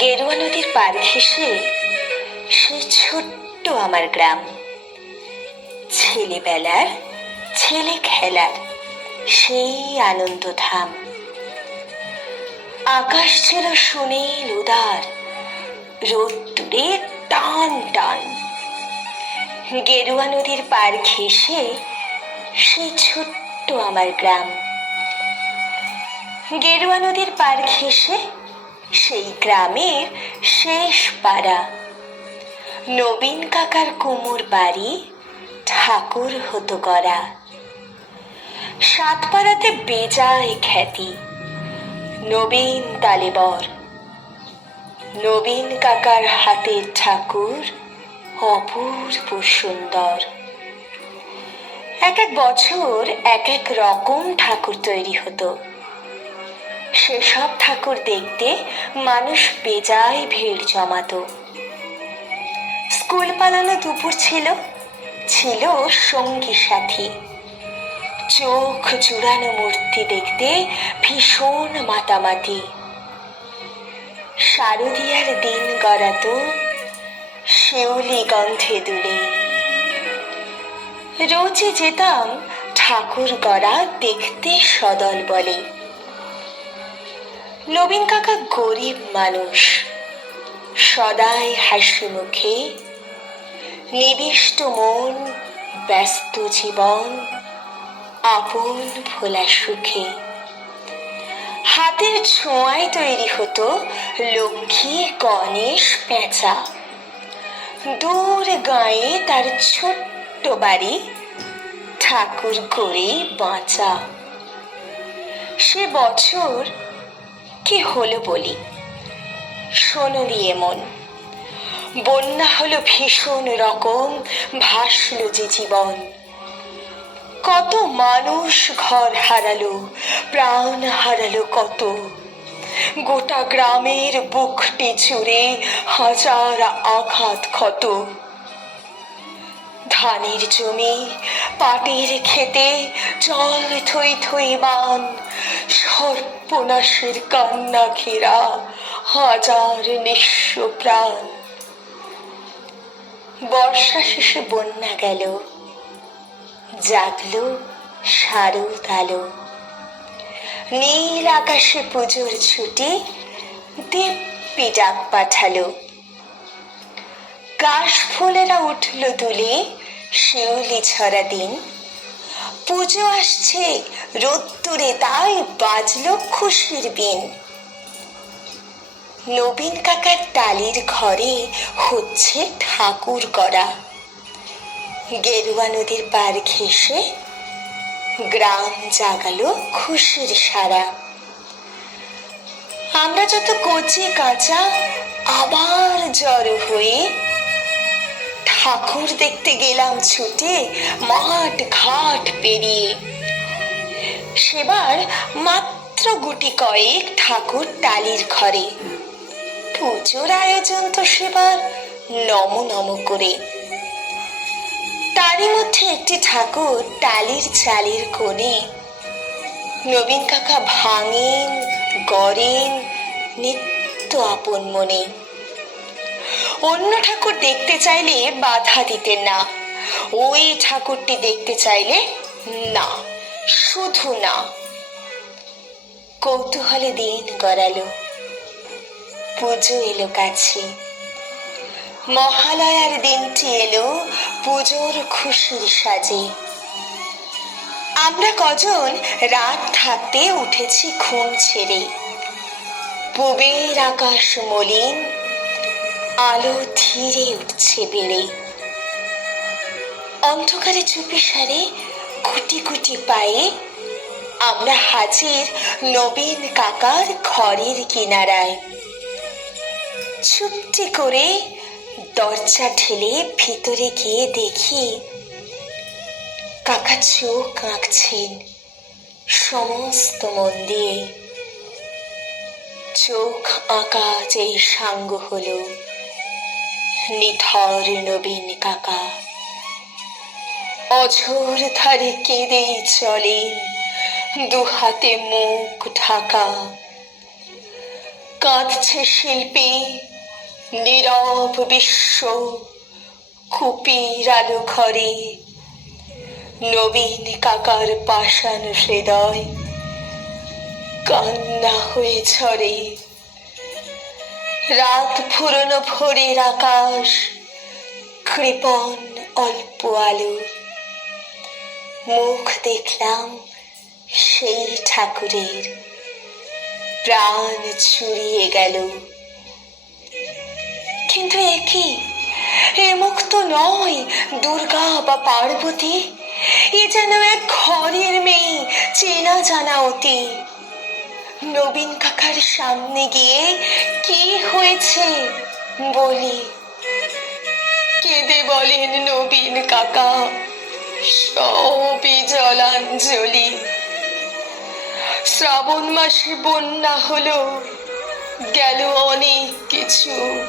গেরুয়া নদীর পার ঘেসে সে ছোট্ট আমার গ্রাম। ছেলেবেলার, ছেলে খেলার সেই আনন্দধাম। আকাশ ছিল সুনীল, উদার রোদ্দুরে টান টান। গেরুয়া নদীর পার ঘেসে সে ছোট্ট আমার গ্রাম। গেরুয়া নদীর পার ঘেসে সেই গ্রামের শেষ পাড়া। নবীন কাকার কুমুর বাড়ি ঠাকুর হতো করা সাতপাড়াতে বেজায় খ্যাতি। নবীন তালেবর। নবীন কাকার হাতের ঠাকুর অপূর্ব সুন্দর। এক এক বছর এক এক রকম ঠাকুর তৈরি হতো। সেসব ঠাকুর দেখতে মানুষ বেজায় ভিড় জমাতো। স্কুল পালানো দুপুর ছিল ছিল সঙ্গী সাথী। চোখ জুড়ানো মূর্তি দেখতে ভীষণ মাতামাতি। শারদিয়ার দিন গড়াতো শিউলি গন্ধে দুলে। রোজই যেতাম ঠাকুর গড়া দেখতে সদল বলে। নবীন কাকা গরিব মানুষ। সদাই হাসি মুখে, নিবিষ্ট মন, ব্যস্ত জীবন, আপন ভোলা সুখে। হাতের ছোঁয়ায় তৈরি হতো লক্ষ্মী গণেশ পেঁচা। দূর গায়ে তার ছোট্ট বাড়ি, ঠাকুর গড়ে বাঁচা। সে বছর কি হলো বলি? শোনলি এমন। বন্যা হলো ভীষণ রকম, ভাসলো যে জীবন। কত মানুষ ঘর হারালো, প্রাণ হারালো কত। গোটা গ্রামের বুকটি জুড়ে হাজার আঘাত ক্ষত। ধানের জমি, পাটের খেতে জল থই থই মান সর্বনাশের কান্না ঘেরা হাজার নিঃস্ব প্রাণ। বর্ষা শেষে বন্যা গেল, জাগলো শারদ আলো নীল আকাশে পুজোর ছুটি দিব্যি ডাক পাঠালো। কাশ ফুলেরা উঠল দুলে, শিউলি ছড়া দিন। পুজো আসছে। রোদ্দুরে তাই বাজলো খুশির বিন। নবীন কাকার টালির ঘরে হচ্ছে ঠাকুর করা। গেরুয়া নদীর পার ঘেসে গ্রাম জাগালো খুশির সারা। আমরা যত কচি কাঁচা, আবার জড়ো হয়ে ঠাকুর দেখতে গেলাম ছুটে, মাঠ ঘাট পেরিয়ে। সেবার মাত্র গুটি কয়েক ঠাকুর টালির ঘরে। পুজোর আয়োজন তো সেবার, নম নম করে। তারই মধ্যে একটি ঠাকুর টালির চালির কোণে। নবীন কাকা ভাঙেন, গড়েন নিত্য আপন মনে। অন্য ঠাকুর দেখতে চাইলে বাধা দিতেন না। ওই ঠাকুরটি দেখতে চাইলে না, শুধু না। কৌতূহলে দিন গড়ালো। পুজো এলো কাছে। মহালয়ার দিনটি এলো পুজোর খুশির সাজে। আমরা কজন রাত থাকতে উঠেছি ঘুম ছেড়ে। পুবের আকাশ মলিন আলো ধীরে উঠছে বেড়ে। অন্ধকারে চুপি সারে কুটি কুটি পায়ে আমরা হাজির নবীন কাকার ঘরের কিনারায়। চুপটি করে দরজা ঠেলে ভিতরে গিয়ে দেখি কাকা চোখ আঁকছেন সমস্ত মন দিয়ে। চোখ আঁকা যেই সাঙ্গ হলো। নিথর নবীন কাকা অঝোর ধারে কেঁদেই চলে দু হাতে মুখ ঢাকা। কাঁদছে শিল্পী, নীরব বিশ্ব, কুপির আলো ঘরে। নবীন কাকার পাষাণ হৃদয় কান্না হয়ে ঝরে। রাত ফুরনো ভোরের আকাশ কৃপণ অল্প আলো। মুখ দেখলাম সেই ঠাকুরের। প্রাণ ছুড়িয়ে গেল। কিন্তু একই এ মুখ তো নয়, দুর্গা বা পার্বতী। এ যেন এক ঘরের মেয়ে, চেনা জানা অতি নবীন কাকার সামনে গিয়ে কি হয়েছে? বলি। কেঁদে বলেন নবীন কাকা, সবই জলাঞ্জলি। শ্রাবণ মাসে বন্যা হলো, গেল অনেক কিছু।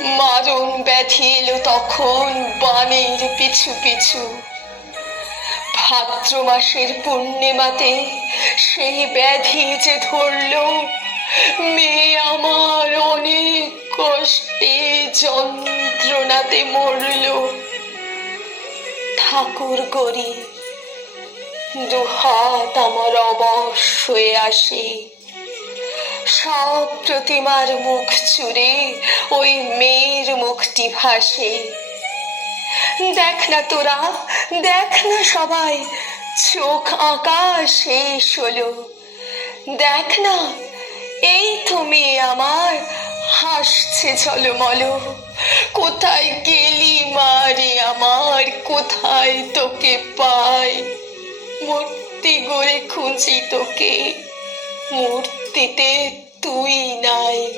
মারণ ব্যাধি এলো তখন বানের পিছু পিছু। ভাদ্র মাসের পূর্ণিমাতে সেই ব্যাধি যে ধরল মেয়ে আমার অনেক কষ্টে যন্ত্রণাতে মরল। ঠাকুর গরি দুহাত আমার অবশ হয়ে আসে। সব প্রতিমার মুখ চুরে ওই মেয়ের মুখটি ভাসে। দেখ না তোরা, দেখ না সবাই, চোখ আঁকা শেষ হলো। দেখ না, এই তুমি আমার, হাসছে ঝলমল। কোথায় গেলি মারে আমার, কোথায় তোকে পাই? মূর্তি গড়ে খুঁজি তোকে, মূর্তিতে তুই নাই।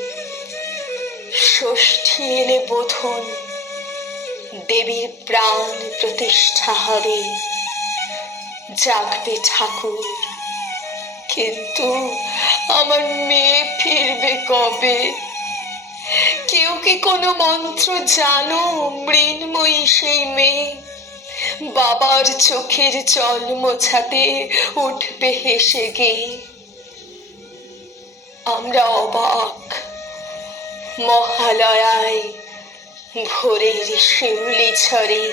ষষ্ঠী এলে বোধন দেবীর প্রাণ প্রতিষ্ঠা হবে। জাগবে ঠাকুর, কিন্তু আমার মেয়ে ফিরবে কবে? কেউ কি কোনো মন্ত্র জানো? মৃন্ময়ী সেই মেয়ে। বাবার চোখের জল মোছাতে উঠবে হেসে গে আমরা অবাক মহালয়ায় ভোরের শিউলি ছড়ে,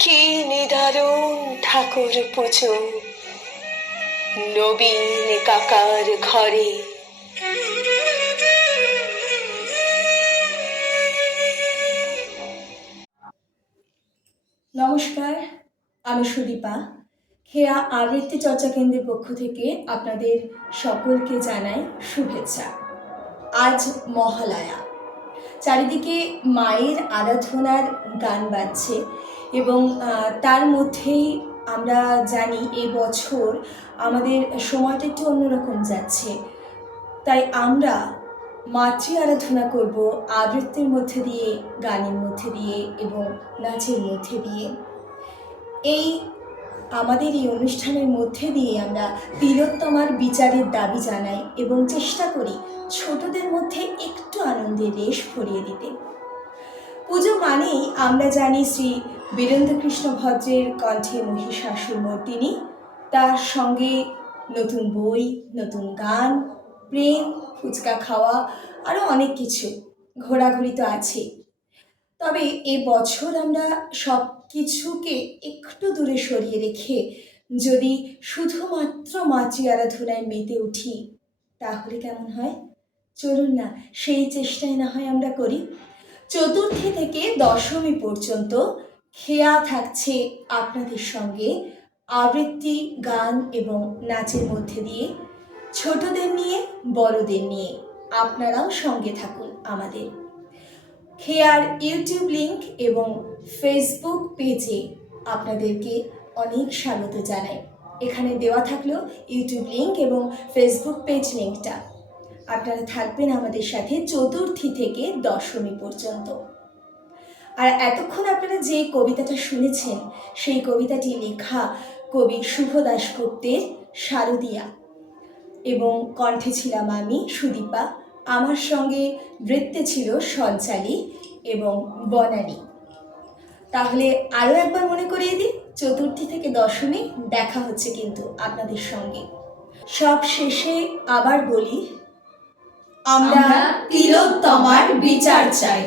কি নিদারুণ ঠাকুর পুজো। নবীন কাকার ঘরে নমস্কার, আমি সুদীপা। খেয়া আবৃত্তি চর্চা কেন্দ্রের পক্ষ থেকে আপনাদের সকলকে জানাই শুভেচ্ছা। আজ মহালয়া। চারিদিকে মায়ের আরাধনার গান বাজছে এবং তার মধ্যেই আমরা জানি এই বছর আমাদের সময়টা একটু অন্যরকম যাচ্ছে। তাই আমরা মাতৃ আরাধনা করব আবৃত্তির মধ্যে দিয়ে, গানের মধ্যে দিয়ে এবং নাচের মধ্যে দিয়ে। এই আমাদের এই অনুষ্ঠানের মধ্যে দিয়ে আমরা তিলোত্তমার বিচারের দাবি জানাই এবং চেষ্টা করি ছোটদের মধ্যে একটু আনন্দের রেশ ভরিয়ে দিতে। পুজো মানেই আমরা জানি শ্রী বীরেন্দ্রকৃষ্ণ ভদ্রের কণ্ঠে মহিষাসুর মর্দিনী, তার সঙ্গে নতুন বই, নতুন গান, প্রেম, ফুচকা খাওয়া আরও অনেক কিছু ঘোরাঘুরি তো আছে তবে এ বছর আমরা সব কিছুকে একটু দূরে সরিয়ে রেখে যদি শুধুমাত্র মাতৃ আরাধনায় মেতে উঠি, তাহলে কেমন হয়? চলুন না, সেই চেষ্টাই না হয় আমরা করি। চতুর্থী থেকে দশমী পর্যন্ত খেয়া থাকছে আপনাদের সঙ্গে আবৃত্তি, গান এবং নাচের মধ্যে দিয়ে। ছোটদের নিয়ে, বড়দের নিয়ে। আপনারাও সঙ্গে থাকুন আমাদের। খেয়ার ইউটিউব লিঙ্ক এবং ফেসবুক পেজে আপনাদেরকে অনেক স্বাগত জানাই। এখানে দেওয়া থাকল ইউটিউব লিঙ্ক এবং ফেসবুক পেজ লিংকটা। আপনারা থাকবেন আমাদের সাথে চতুর্থী থেকে দশমী পর্যন্ত। আর এতক্ষণ আপনারা যে কবিতাটা শুনেছেন, সেই কবিতাটি লেখা কবি শুভ দাশগুপ্তের শারদিয়া। এবং কণ্ঠে ছিলাম আমি সুদীপা। আমার সঙ্গে নৃত্যে ছিল সঞ্চালী এবং বনানী। তাহলে আরও একবার মনে করিয়ে দিই, চতুর্থী থেকে দশমী দেখা হচ্ছে কিন্তু আপনাদের সঙ্গে। সব শেষে আবার বলি, আমরা তিলোত্তমার বিচার চাই।